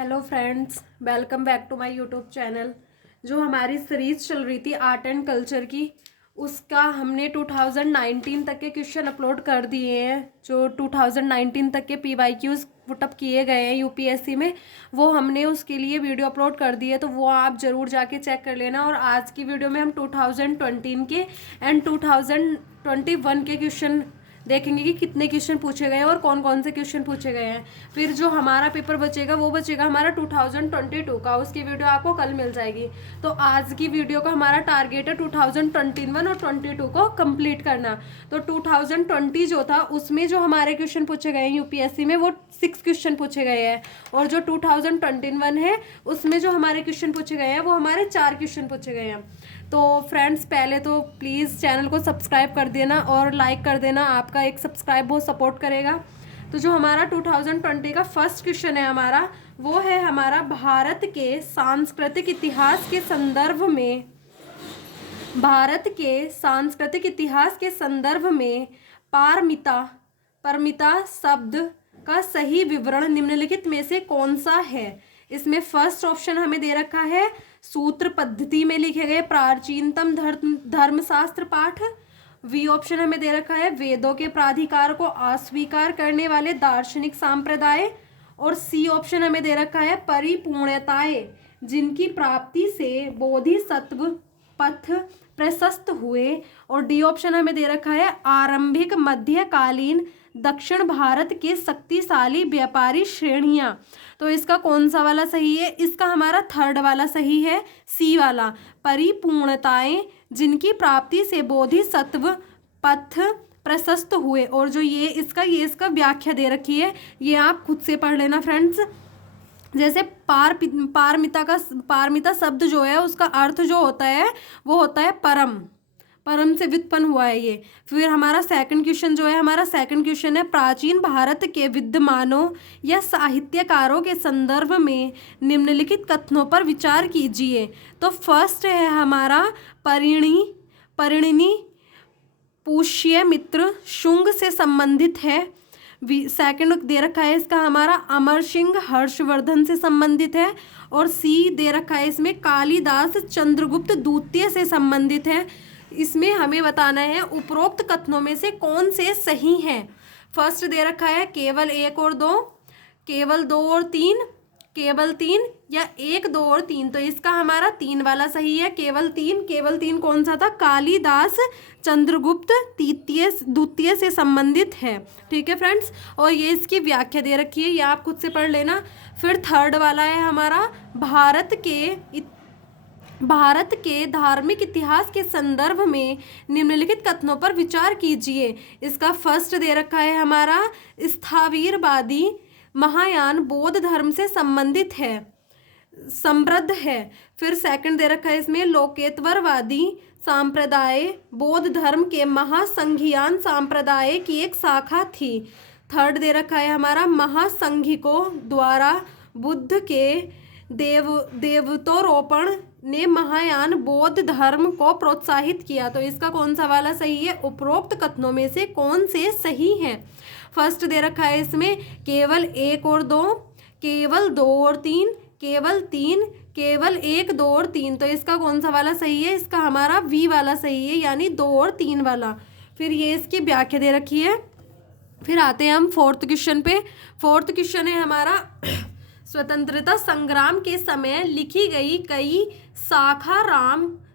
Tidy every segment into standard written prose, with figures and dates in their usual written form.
Hello friends, welcome back to my YouTube channel. जो हमारी series चल रही थी आर्ट एंड कल्चर की, उसका हमने 2019 तक के क्वेश्चन अपलोड कर दिए हैं। जो 2019 तक के PYQs पुटअप किए गए हैं यूपीएससी में, वो हमने उसके लिए वीडियो अपलोड कर दी है, तो वो आप ज़रूर जाके चेक कर लेना। और आज की वीडियो में हम 2020 के एंड 2021 के क्वेश्चन देखेंगे कि कितने क्वेश्चन पूछे गए हैं और कौन कौन से क्वेश्चन पूछे गए हैं। फिर जो हमारा पेपर बचेगा वो बचेगा हमारा 2022 का, उसकी वीडियो आपको कल मिल जाएगी। तो आज की वीडियो का हमारा टारगेट है 2021 और 22 को कंप्लीट करना। तो 2020 जो था उसमें जो हमारे क्वेश्चन पूछे गए हैं यूपीएससी में, वो 6 क्वेश्चन पूछे गए हैं। और जो 2021 है उसमें जो हमारे क्वेश्चन पूछे गए हैं वो हमारे 4 क्वेश्चन पूछे गए हैं। तो फ्रेंड्स, पहले तो प्लीज़ चैनल को सब्सक्राइब कर देना और लाइक कर देना। आपका एक सब्सक्राइब बहुत सपोर्ट करेगा। तो जो हमारा 2020 का फर्स्ट क्वेश्चन है हमारा, वो है हमारा भारत के सांस्कृतिक इतिहास के संदर्भ में, भारत के सांस्कृतिक इतिहास के संदर्भ में परमिता शब्द का सही विवरण निम्नलिखित में से कौन सा है। इसमें फर्स्ट ऑप्शन हमें दे रखा है सूत्र पद्धति में लिखे गए प्राचीनतम धर्मशास्त्र पाठ। वी ऑप्शन हमें दे रखा है वेदों के प्राधिकार को अस्वीकार करने वाले दार्शनिक सांप्रदाय। और सी ऑप्शन हमें दे रखा है परिपूर्णताएं जिनकी प्राप्ति से बोधिसत्व पथ प्रशस्त हुए। और डी ऑप्शन हमें दे रखा है आरंभिक मध्यकालीन दक्षिण भारत के शक्तिशाली व्यापारी श्रेणियां। तो इसका कौन सा वाला सही है? इसका हमारा थर्ड वाला सही है, सी वाला, परिपूर्णताएं जिनकी प्राप्ति से बोधिसत्व पथ प्रशस्त हुए। और जो ये इसका व्याख्या दे रखी है, ये आप खुद से पढ़ लेना फ्रेंड्स। जैसे पारमिता शब्द जो है उसका अर्थ जो होता है वो होता है परम से व्युत्पन्न हुआ है ये। फिर हमारा सेकंड क्वेश्चन जो है, हमारा सेकंड क्वेश्चन है प्राचीन भारत के विद्वानों या साहित्यकारों के संदर्भ में निम्नलिखित कथनों पर विचार कीजिए। तो फर्स्ट है हमारा परिणिनी पुष्यमित्र शुंग से संबंधित है। सेकंड दे रखा है इसका हमारा अमर सिंह हर्षवर्धन से संबंधित है। और सी दे रखा है इसमें कालिदास चंद्रगुप्त द्वितीय से संबंधित है। इसमें हमें बताना है उपरोक्त कथनों में से कौन से सही हैं। फर्स्ट दे रखा है केवल 1 और 2, केवल 2 और 3, केवल 3 या 1, 2 और 3। तो इसका हमारा 3 वाला सही है, केवल 3 कौन सा था? कालिदास चंद्रगुप्त द्वितीय से संबंधित है। ठीक है फ्रेंड्स, और ये इसकी व्याख्या दे रखी है, ये आप खुद से पढ़ लेना। फिर थर्ड वाला है हमारा भारत के धार्मिक इतिहास के संदर्भ में निम्नलिखित कथनों पर विचार कीजिए। इसका फर्स्ट दे रखा है हमारा स्थावीरवादी महायान बौद्ध धर्म से संबंधित है, समृद्ध है। फिर सेकंड दे रखा है इसमें लोकेतवरवादी सांप्रदाय बौद्ध धर्म के महासंघियान सांप्रदाय की एक शाखा थी। थर्ड दे रखा है हमारा महासंघिकों द्वारा बुद्ध के देवतोरोपण ने महायान बौद्ध धर्म को प्रोत्साहित किया। तो इसका कौन सा वाला सही है? उपरोक्त कथनों में से कौन से सही हैं? फर्स्ट दे रखा है इसमें केवल 1 और 2, केवल 2 और 3, केवल 3, केवल 1, 2 और 3। तो इसका कौन सा वाला सही है? इसका हमारा वी वाला सही है, यानी 2 और 3 वाला। फिर ये इसकी व्याख्या दे रखी है। फिर आते हैं हम फोर्थ क्वेश्चन पे। फोर्थ क्वेश्चन है हमारा स्वतंत्रता संग्राम के समय लिखी गई कई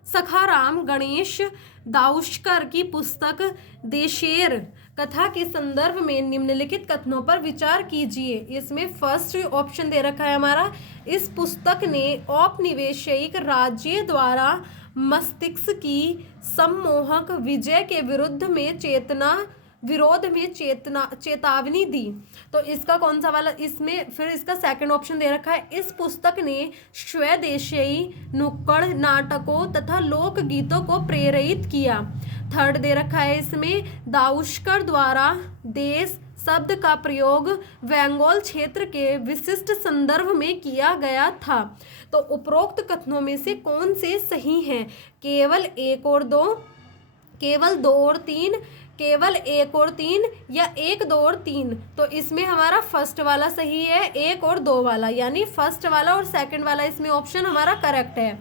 सखाराम गणेश दाउशकर की पुस्तक देशेर कथा के संदर्भ में निम्नलिखित कथनों पर विचार कीजिए। इसमें फर्स्ट ऑप्शन दे रखा है हमारा इस पुस्तक ने औपनिवेशिक राज्य द्वारा मस्तिष्क की सम्मोहक विजय के विरोध में चेतावनी दी। तो इसका कौन सा वाला? इसमें फिर इसका सेकंड ऑप्शन दे रखा है इस पुस्तक ने स्वदेशी नुक्कड़ नाटकों तथा लोकगीतों को प्रेरित किया। थर्ड दे रखा है इसमें दाउशकर द्वारा देश शब्द का प्रयोग बंगाल क्षेत्र के विशिष्ट संदर्भ में किया गया था। तो उपरोक्त कथनों में से कौन से सही हैं? केवल 1 और 2, केवल 2 और 3, केवल 1 और 3 या 1, 2 और 3। तो इसमें हमारा फर्स्ट वाला सही है, 1 और 2 वाला, यानी फर्स्ट वाला और सेकंड वाला इसमें ऑप्शन हमारा करेक्ट है।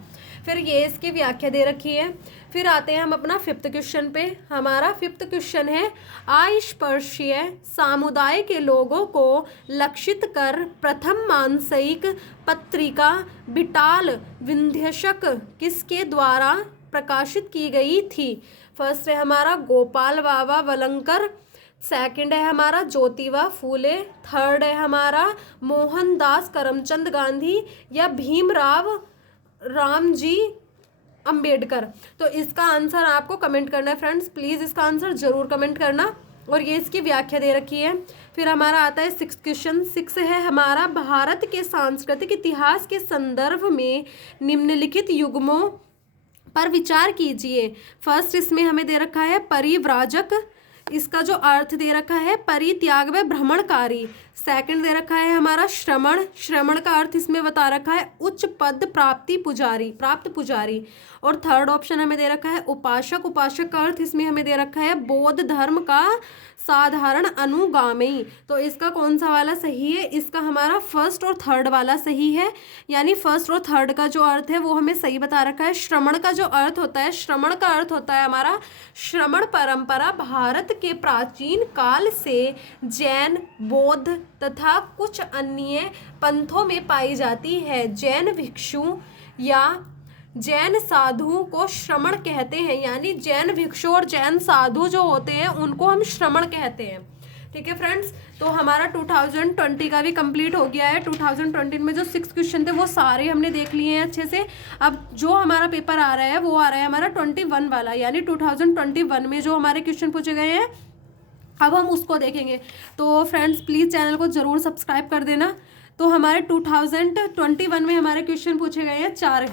फिर ये इसकी व्याख्या दे रखी है। फिर आते हैं हम अपना 5th क्वेश्चन पे। हमारा 5th क्वेश्चन है, अस्पृश्य समुदाय के लोगों को लक्षित कर प्रथम मासिक पत्रिका बिटाल विंध्यशक किसके द्वारा प्रकाशित की गई थी? फर्स्ट है हमारा गोपाल बाबा वलंकर, सेकंड है हमारा ज्योतिबा फूले, थर्ड है हमारा मोहनदास करमचंद गांधी या भीमराव रामजी अंबेडकर। तो इसका आंसर आपको कमेंट करना है फ्रेंड्स, प्लीज़ इसका आंसर जरूर कमेंट करना। और ये इसकी व्याख्या दे रखी है। फिर हमारा आता है 6th क्वेश्चन। 6 है हमारा, भारत के सांस्कृतिक इतिहास के संदर्भ में निम्नलिखित युग्मों पर विचार कीजिए। फर्स्ट इसमें हमें दे रखा है परिव्राजक, इसका जो अर्थ दे रखा है परित्याग व भ्रमणकारी। सेकंड दे रखा है हमारा श्रमण, श्रमण का अर्थ इसमें बता रखा है उच्च पद प्राप्त पुजारी। और थर्ड ऑप्शन हमें दे रखा है उपासक, उपासक का अर्थ इसमें हमें दे रखा है बौद्ध धर्म का साधारण अनुगामी। तो इसका कौन सा वाला सही है? इसका हमारा फर्स्ट और थर्ड वाला सही है, यानी फर्स्ट और थर्ड का जो अर्थ है वो हमें सही बता रखा है। श्रमण का जो अर्थ होता है, श्रमण का अर्थ होता है हमारा श्रमण परंपरा भारत के प्राचीन काल से जैन, बौद्ध तथा कुछ अन्य पंथों में पाई जाती है। जैन भिक्षु या जैन साधु को श्रमण कहते हैं, यानी जैन भिक्षु और जैन साधु जो होते हैं उनको हम श्रमण कहते हैं। ठीक है फ्रेंड्स, तो हमारा 2020 का भी कंप्लीट हो गया है। 2020 में जो 6 क्वेश्चन थे वो सारे हमने देख लिए हैं अच्छे से। अब जो हमारा पेपर आ रहा है वो आ रहा है हमारा 21 वाला, यानी 2021 में जो हमारे क्वेश्चन पूछे गए हैं अब हम उसको देखेंगे। तो फ्रेंड्स प्लीज़ चैनल को ज़रूर सब्सक्राइब कर देना। तो हमारे 2021 में हमारे क्वेश्चन पूछे गए हैं 4।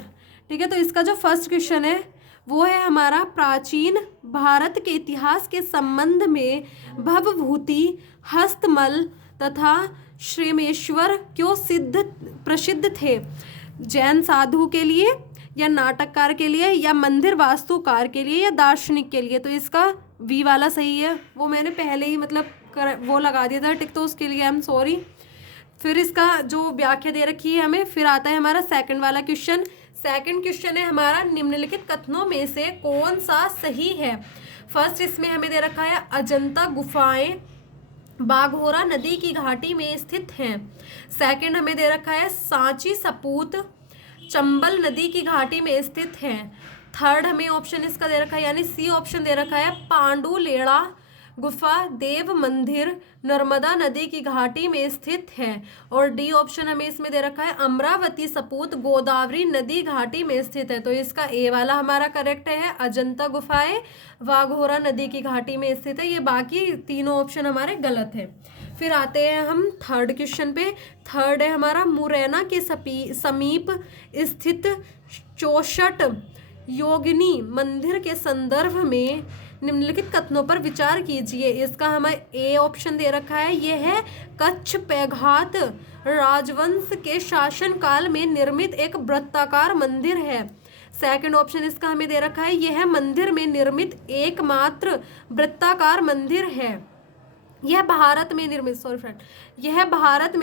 ठीक है, तो इसका जो फर्स्ट क्वेश्चन है वो है हमारा प्राचीन भारत के इतिहास के संबंध में भवभूति, हस्तमल तथा श्रीमेश्वर क्यों प्रसिद्ध थे? जैन साधु के लिए या नाटककार के लिए या मंदिर वास्तुकार के लिए या दार्शनिक के लिए? तो इसका वी वाला सही है, वो मैंने पहले ही वो लगा दिया था टिक, तो उसके लिए आई एम सॉरी। फिर इसका जो व्याख्या दे रखी है हमें। फिर आता है हमारा सेकंड वाला क्वेश्चन। सेकंड क्वेश्चन है हमारा, निम्नलिखित कथनों में से कौन सा सही है? फर्स्ट इसमें हमें दे रखा है अजंता गुफाएं बाघोरा नदी की घाटी में स्थित हैं। सेकंड हमें दे रखा है सांची सपूत चंबल नदी की घाटी में स्थित है। थर्ड हमें ऑप्शन इसका दे रखा है, यानी सी ऑप्शन दे रखा है पांडुलेड़ा गुफा देव मंदिर नर्मदा नदी की घाटी में स्थित है। और डी ऑप्शन हमें इसमें दे रखा है अमरावती सपूत गोदावरी नदी घाटी में स्थित है। तो इसका ए वाला हमारा करेक्ट है, अजंता गुफाएं वाघोरा नदी की घाटी में स्थित है। ये बाकी तीनों ऑप्शन हमारे गलत है। फिर आते हैं हम थर्ड क्वेश्चन पे। थर्ड है हमारा मुरैना के समीप स्थित चौसठ योगिनी मंदिर के संदर्भ में निम्नलिखित कथनों पर विचार कीजिए। इसका हमें ए ऑप्शन दे रखा है, यह है कच्छ पैघात राजवंश के शासनकाल में निर्मित एक वृत्ताकार मंदिर है। सेकंड ऑप्शन इसका हमें दे रखा है, यह मंदिर में निर्मित एकमात्र वृत्ताकार मंदिर है। यह भारत में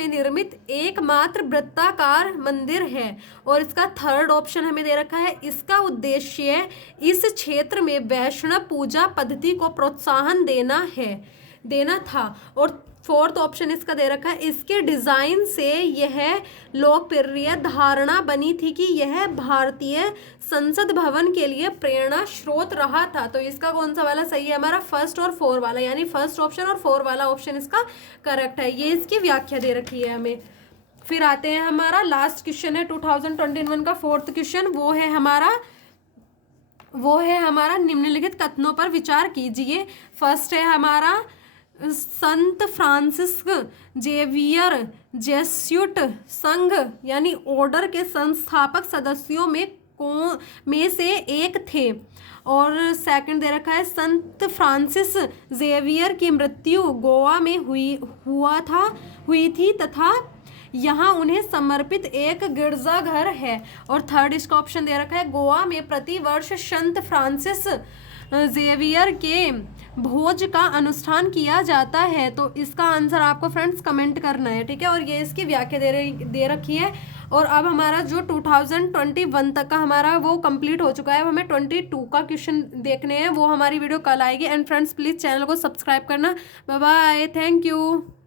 निर्मित एकमात्र वृत्ताकार मंदिर है। और इसका थर्ड ऑप्शन हमें दे रखा है, इसका उद्देश्य इस क्षेत्र में वैष्णव पूजा पद्धति को प्रोत्साहन देना था। और फोर्थ ऑप्शन इसका दे रखा है, इसके डिज़ाइन से यह लोकप्रिय धारणा बनी थी कि यह भारतीय संसद भवन के लिए प्रेरणा स्रोत रहा था। तो इसका कौन सा वाला सही है? हमारा फर्स्ट और 4 वाला, यानी फर्स्ट ऑप्शन और 4 वाला ऑप्शन इसका करेक्ट है। ये इसकी व्याख्या दे रखी है हमें। फिर आते हैं हमारा लास्ट क्वेश्चन है 2021 का 4th क्वेश्चन। वो है हमारा निम्नलिखित कथनों पर विचार कीजिए। फर्स्ट है हमारा संत फ्रांसिस जेवियर जेस्यूट संघ यानी ऑर्डर के संस्थापक सदस्यों में से एक थे। और सेकंड दे रखा है, संत फ्रांसिस जेवियर की मृत्यु गोवा में हुई थी तथा यहाँ उन्हें समर्पित एक गिरजाघर है। और थर्ड इसका ऑप्शन दे रखा है, गोवा में प्रतिवर्ष संत फ्रांसिस जेवियर के भोज का अनुष्ठान किया जाता है? तो इसका आंसर आपको फ्रेंड्स कमेंट करना है, ठीक है। और ये इसकी व्याख्या दे रखी है। और अब हमारा जो 2021 तक का हमारा वो कंप्लीट हो चुका है। अब हमें 22 का क्वेश्चन देखने हैं, वो हमारी वीडियो कल आएगी। एंड फ्रेंड्स प्लीज़ चैनल को सब्सक्राइब करना। Bye bye, thank you.